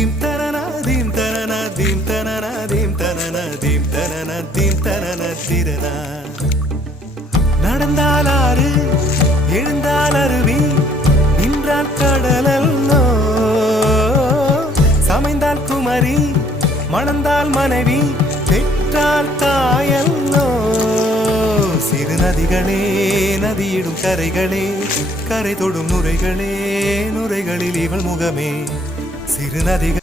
Theme தனனா theme தனனா theme தனனா தீம் தனனா தீம் தனனா தீம் தனனா திரனா. நடந்தால் ஆறு எழுந்தால் அருவி நின்றால் கடலல்லோ சமைந்தால் குமரி மணந்தால் மனைவி பெற்றால் தாயல்லோ. சிறு நதிகளே நதியிடும் கரைகளே கரை தொடும் நுரைகளே நுரைகளில் இவள் முகமே. சிறு நதிகள்